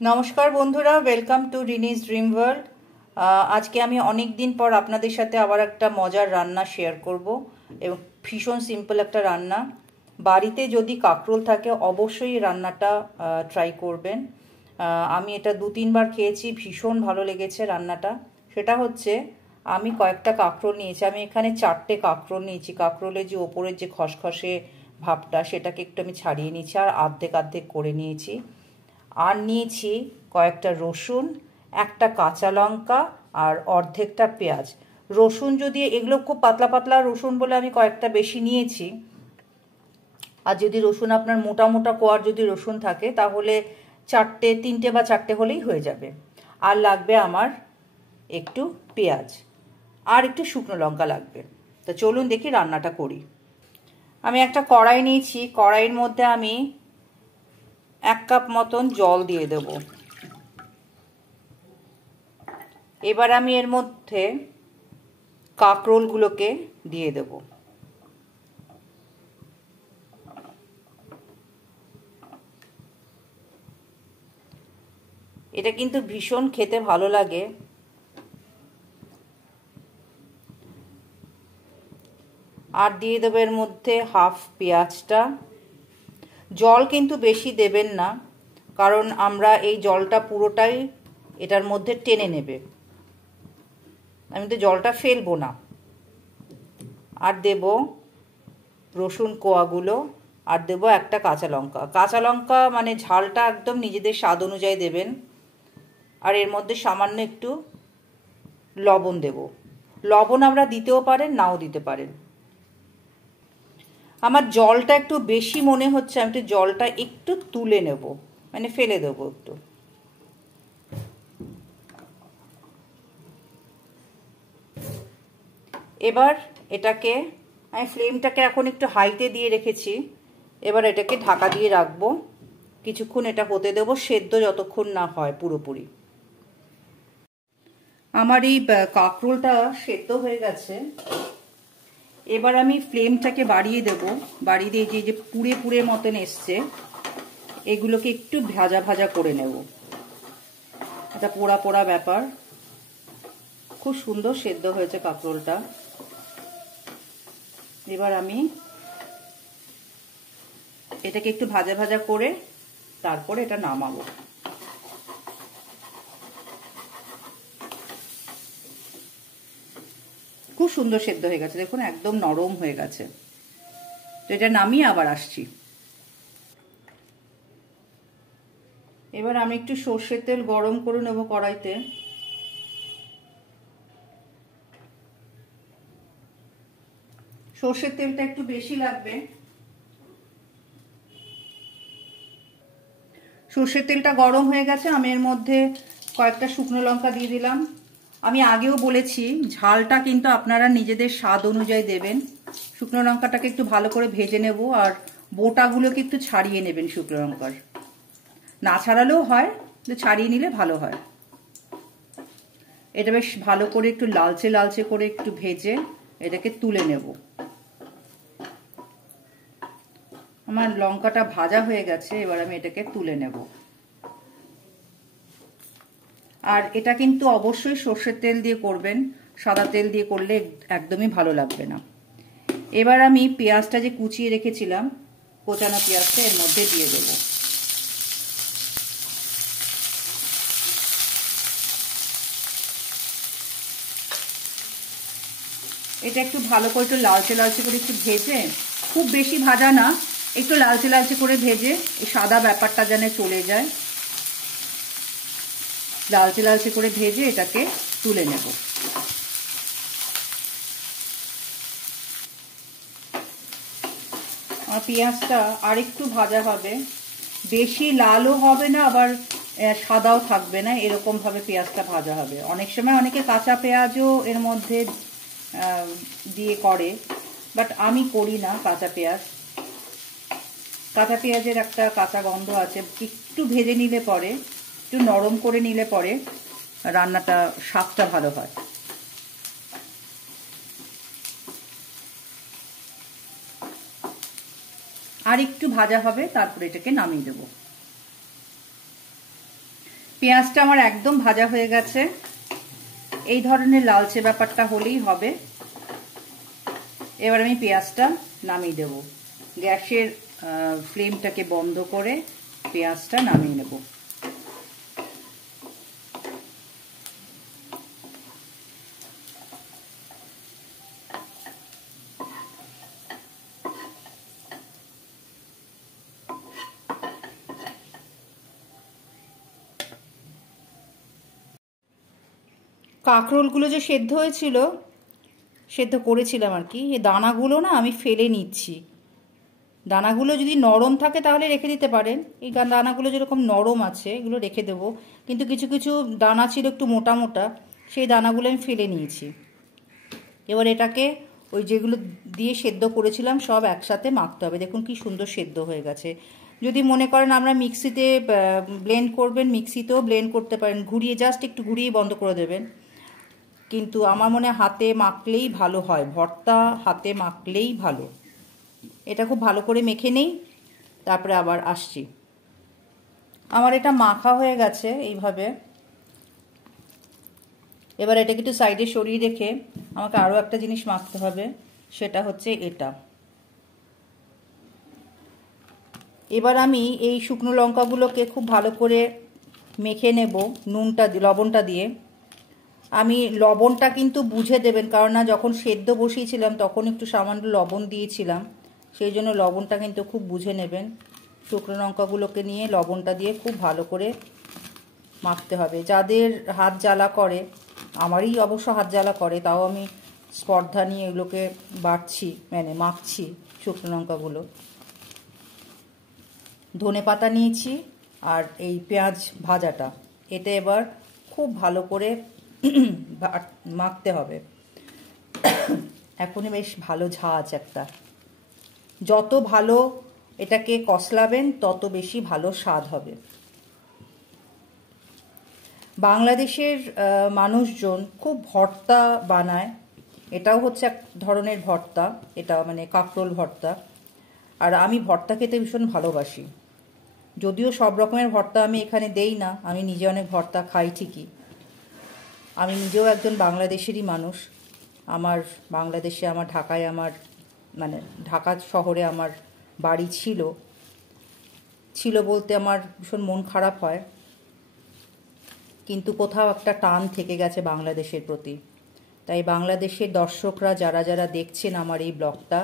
নমস্কার বন্ধুরা, welcome to রিনিজ dream world. আজকে আমি অনেক দিন পর আপনাদের সাথে আবার একটা মজার রান্না শেয়ার করব এবং ভীষণ সিম্পল একটা রান্না। বাড়িতে যদি কাঁকরোল থাকে অবশ্যই এই রান্নাটা ট্রাই করবেন। আমি এটা 2-3 বার খেয়েছি, ভীষণ ভালো লেগেছে রান্নাটা। সেটা হচ্ছে, আমি কয়েকটা কাঁকরোল নিয়েছি। আমি এখানে 4টে কাঁকরোল নিয়েছি। কাঁকরোলের যে ওপরের যে খসখসে ভাবটা সেটাকে একটু আমি ছাড়িয়ে নিয়েছি আর অর্ধেক অর্ধেক করে নিয়েছি। আর নিয়েছি কয়েকটা রসুন, একটা কাঁচা লঙ্কা আর অর্ধেকটা পেঁয়াজ। রসুন যদি এগুলো খুব পাতলা পাতলা রসুন বলে আমি কয়েকটা বেশি নিয়েছি। আর যদি রসুন আপনার মোটা মোটা কোয়ার যদি রসুন থাকে তাহলে 3টে বা 4টে হলেই হয়ে যাবে। আর লাগবে আমার একটু পেঁয়াজ আর একটু শুকনো লঙ্কা লাগবে। তো চলুন দেখি রান্নাটা করি। আমি একটা কড়াই নিয়েছি, কড়াইয়ের মধ্যে আমি 1 কাপ মতন জল দিয়ে দেব। এবার আমি এর মধ্যে কাঁকরোলগুলোকে দিয়ে দেব। এটা কিন্তু ভীষণ খেতে ভালো লাগে। আর দিয়ে দেবো এর মধ্যে হাফ পেঁয়াজটা। জল কিন্তু বেশি দেবেন না, কারণ আমরা এই জলটা পুরোটাই এটার মধ্যে টেনে নেবে। আমি তো জলটা ফেলবো না। আর দেব রসুন কোয়াগুলো, আর দেব একটা কাঁচা লঙ্কা। কাঁচা লঙ্কা মানে ঝালটা একদম নিজেদের স্বাদ অনুযায়ী দেবেন। আর এর মধ্যে সামান্য একটু লবণ দেব। লবণ আমরা দিতেও পারেন, নাও দিতে পারেন। আমার জলটা একটু বেশি মনে হচ্ছে, আমি একটু জলটা একটু তুলে নেব, মানে ফেলে দেবো একটু। এবার এটাকে আমি ফ্লেমটাকে এখন একটু হাইতে দিয়ে রেখেছি। এবার এটাকে ঢাকা দিয়ে রাখবো কিছুক্ষণ। এটা হতে দেবো, সেদ্ধ যতক্ষণ না হয় পুরোপুরি। আমার এই কাঁকরোলটা সেদ্ধ হয়ে গেছে। এবার আমি ফ্লেমটাকে বাড়িয়ে দেব। বাড়িয়ে দিয়ে যে পুড়ে পুড়ে মতন এসছে, এগুলোকে একটু ভাজা ভাজা করে নেব। এটা পোড়া পোড়া ব্যাপার। খুব সুন্দর সেদ্ধ হয়েছে কাঁকরোলটা। এবার আমি এটাকে একটু ভাজা ভাজা করে তারপরে এটা নামাবো। খুব সুন্দর সেদ্ধ হয়ে গেছে, দেখুন একদম নরম হয়ে গেছে। তো এটা নামিয়ে আবার আসছি। এবার আমি একটু সর্ষের তেল গরম করে নেব কড়াইতে। সর্ষের তেলটা একটু বেশি লাগবে। সর্ষের তেলটা গরম হয়ে গেছে, আমি এর মধ্যে কয়েকটা শুকনো লঙ্কা দিয়ে দিলাম। আমি আগেও বলেছি ঝালটা কিন্তু আপনারা নিজেদের স্বাদ অনুযায়ী দেবেন। শুকনো লঙ্কাটাকে একটু ভালো করে ভেজে নেব, আর বোটাগুলোকে একটু ছাড়িয়ে নেবেন শুকনো লঙ্কার। না ছাড়ালেও হয়, কিন্তু ছাড়িয়ে নিলে ভালো হয়। এটা বেশ ভালো করে একটু লালচে লালচে করে একটু ভেজে এটাকে তুলে নেব। আমার লঙ্কাটা ভাজা হয়ে গেছে, এবার আমি এটাকে তুলে নেব। আর এটা কিন্তু অবশ্যই সর্ষের তেল দিয়ে করবেন, সাদা তেল দিয়ে করলে একদমই ভালো লাগবে না। এবার আমি পেঁয়াজটা যে কুচিয়ে রেখেছিলাম, কোচানো পেঁয়াজটা এর মধ্যে দিয়ে দেব। এটা একটু ভালো করে একটু লালচে লালচে করে একটু ভেজে, খুব বেশি ভাজা না, একটু লালচে লালচে করে ভেজে এই সাদা ব্যাপারটা যেন চলে যায়। লালচে লালচে করে ভেজে এটাকে তুলে নেব। আর পেঁয়াজটা আর একটু ভাজা হবে, বেশি লালও হবে না আবার সাদাও থাকবে না, এরকম ভাবে পেঁয়াজটা ভাজা হবে। অনেক সময় অনেকে কাঁচা পেঁয়াজও এর মধ্যে দিয়ে করে, বাট আমি করি না কাঁচা পেঁয়াজ। কাঁচা পেঁয়াজের একটা কাঁচা গন্ধ আছে। একটু ভেজে নিলে পরে, একটু নরম করে নিলে পরে রান্নাটা স্বাদটা ভালো হয়। আর একটু ভাজা হবে, তারপরে এটাকে নামিয়ে দেব। পেঁয়াজটা আমার একদম ভাজা হয়ে গেছে। এই ধরনের লালচে ব্যাপারটা হলেই হবে। এবার আমি পেঁয়াজটা নামিয়ে দেব। গ্যাসের ফ্লেমটাকে বন্ধ করে পেঁয়াজটা নামিয়ে নেব। কাঁকরোলগুলো যে সেদ্ধ হয়েছিল, সেদ্ধ করেছিলাম আর কি, এই দানাগুলো না আমি ফেলে নিচ্ছি। দানাগুলো যদি নরম থাকে তাহলে রেখে দিতে পারেন। এই দানাগুলো যেরকম নরম আছে এগুলো রেখে দেবো, কিন্তু কিছু কিছু দানা ছিল একটু মোটা মোটা, সেই দানাগুলো আমি ফেলে নিয়েছি। এবার এটাকে ওই যেগুলো দিয়ে সেদ্ধ করেছিলাম সব একসাথে মাখতে হবে। দেখুন কি সুন্দর সেদ্ধ হয়ে গেছে। যদি মনে করেন আমরা মিক্সিতে ব্লেন্ড করবেন, মিক্সিতেও ব্লেন্ড করতে পারেন, ঘুরিয়ে জাস্ট একটু ঘুরিয়ে বন্ধ করে দেবেন। কিন্তু আমার মনে হয় হাতে মাখলেই ভালো হয়, ভর্তা হাতে মাখলেই ভালো। এটা খুব ভালো করে মেখে নেই, তারপরে আবার আসছি। আমার এটা মাখা হয়ে গেছে এইভাবে। এবার এটাকে একটু সাইডে সরিয়ে রেখে আমাকে আরও একটা জিনিস মাখতে হবে, সেটা হচ্ছে এটা। এবার আমি এই শুকনো লঙ্কাগুলোকে খুব ভালো করে মেখে নেব লবণটা দিয়ে। আমি লবণটা কিন্তু বুঝে দেবেন, কারণ না যখন সেদ্ধ বসিয়েছিলাম তখন একটু সামান্য লবণ দিয়েছিলাম, সেই জন্য লবণটা কিন্তু খুব বুঝে নেবেন। শুকনো লঙ্কাগুলোকে নিয়ে লবণটা দিয়ে খুব ভালো করে মাখতে হবে। যাদের হাত জ্বালা করে, আমারই অবশ্য হাত জ্বালা করে, তাও আমি স্পর্ধা নিয়ে এগুলোকে বাটছি, মানে মাখছি শুকনো লঙ্কাগুলো। ধনেপাতা নিয়েছি আর এই পেঁয়াজ ভাজাটা, এটা এবার খুব ভালো করে মাখতে হবে। এখনই বেশ ভালো ঝাঁজ একটা। যত ভালো এটাকে কষলাবেন তত বেশি ভালো স্বাদ হবে। বাংলাদেশের মানুষজন খুব ভর্তা বানায়, এটাও হচ্ছে এক ধরনের ভর্তা, এটা মানে কাঁকরোল ভর্তা। আর আমি ভর্তা খেতে ভীষণ ভালোবাসি। যদিও সব রকমের ভর্তা আমি এখানে দেই না, আমি নিজে অনেক ভর্তা খাই ঠিকই। আমি নিজেও একজন বাংলাদেশেরই মানুষ। আমার বাংলাদেশে, আমার ঢাকায়, আমার মানে ঢাকা শহরে আমার বাড়ি ছিল বলতে আমার ভীষণ মন খারাপ হয়, কিন্তু কোথাও একটা টান থেকে গেছে বাংলাদেশের প্রতি। তাই বাংলাদেশের দর্শকরা যারা যারা দেখছেন আমার এই ব্লগটা,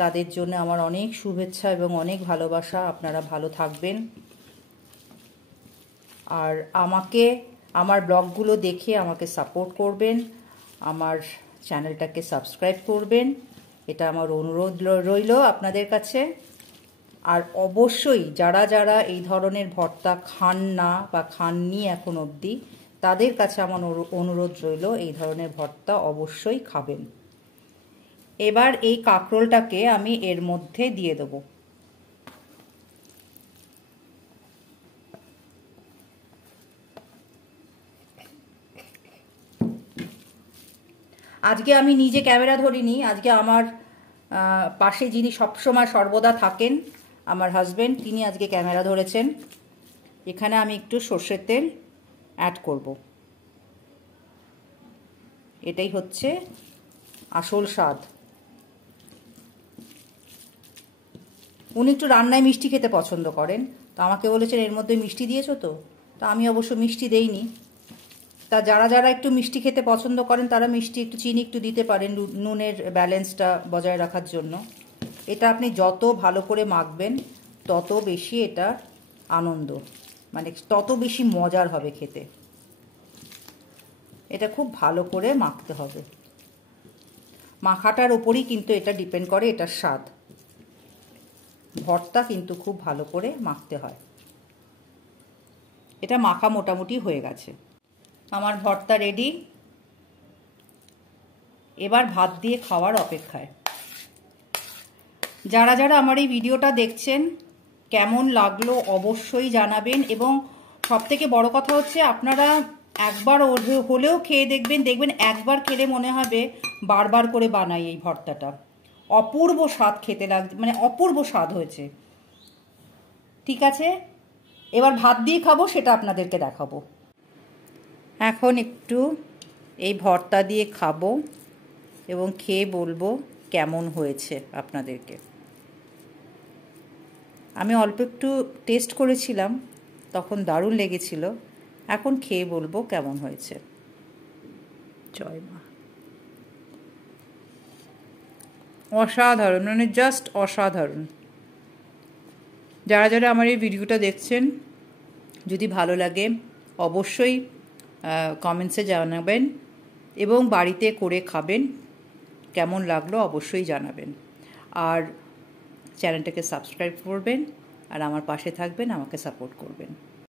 তাদের জন্য আমার অনেক শুভেচ্ছা এবং অনেক ভালোবাসা। আপনারা ভালো থাকবেন, আর আমাকে আমার ব্লগগুলো দেখে আমাকে সাপোর্ট করবেন, আমার চ্যানেলটাকে সাবস্ক্রাইব করবেন, এটা আমার অনুরোধ রইল আপনাদের কাছে। আর অবশ্যই যারা যারা এই ধরনের ভর্তা খান না বা খাননি এখন অবধি, তাদের কাছে আমার অনুরোধ রইল এই ধরনের ভর্তা অবশ্যই খাবেন। এবার এই কাঁকরোলটাকে আমি এর মধ্যে দিয়ে দেবো। আজকে আমি নিজে ক্যামেরা ধরিনি, আজকে আমার পাশে যিনি সবসময় সর্বদা থাকেন, আমার হাজবেন্ড, তিনি আজকে ক্যামেরা ধরেছেন। এখানে আমি একটু সর্ষের তেল অ্যাড করব। এটাই হচ্ছে আসল স্বাদ। উনি একটু রান্নায় মিষ্টি খেতে পছন্দ করেন, তো আমাকে বলেছেন এর মধ্যে মিষ্টি দিয়েছো তো, তা আমি অবশ্য মিষ্টি দেইনি। তা যারা যারা একটু মিষ্টি খেতে পছন্দ করেন তারা মিষ্টি একটু চিনি একটু দিতে পারেন নুনের ব্যালেন্সটা বজায় রাখার জন্য। এটা আপনি যত ভালো করে মাখবেন তত বেশি এটা আনন্দ, মানে তত বেশি মজার হবে খেতে। এটা খুব ভালো করে মাখতে হবে। মাখাটার ওপরই কিন্তু এটা ডিপেন্ড করে এটার স্বাদ। ভর্তা কিন্তু খুব ভালো করে মাখতে হয়। এটা মাখা মোটামুটি হয়ে গেছে। আমার ভর্তা রেডি। এবার ভাত দিয়ে খাওয়ার অপেক্ষায়। যারা যারা আমার এই ভিডিওটা দেখছেন কেমন লাগলো অবশ্যই জানাবেন, এবং সবথেকে বড় কথা হচ্ছে আপনারা একবার হলেও খেয়ে দেখবেন একবার খেলে মনে হবে বারবার করে বানাই এই ভর্তাটা। অপূর্ব স্বাদ খেতে লাগছে, মানে অপূর্ব স্বাদ হয়েছে। ঠিক আছে, এবার ভাত দিয়ে খাবো, সেটা আপনাদেরকে দেখাবো। এখন একটু এই ভর্তা দিয়ে খাবো এবং খেয়ে বলবো কেমন হয়েছে আপনাদেরকে। আমি অল্প একটু টেস্ট করেছিলাম, তখন দারুণ লেগেছিল। এখন খেয়ে বলবো কেমন হয়েছে। জয় মা। অসাধারণ, মানে জাস্ট অসাধারণ। যারা যারা আমার এই ভিডিওটা দেখছেন, যদি ভালো লাগে অবশ্যই কমেন্টসে জানাবেন এবং বাড়িতে করে খাবেন, কেমন লাগলো অবশ্যই জানাবেন। আর চ্যানেলটাকে সাবস্ক্রাইব করবেন আর আমার পাশে থাকবেন, আমাকে সাপোর্ট করবেন।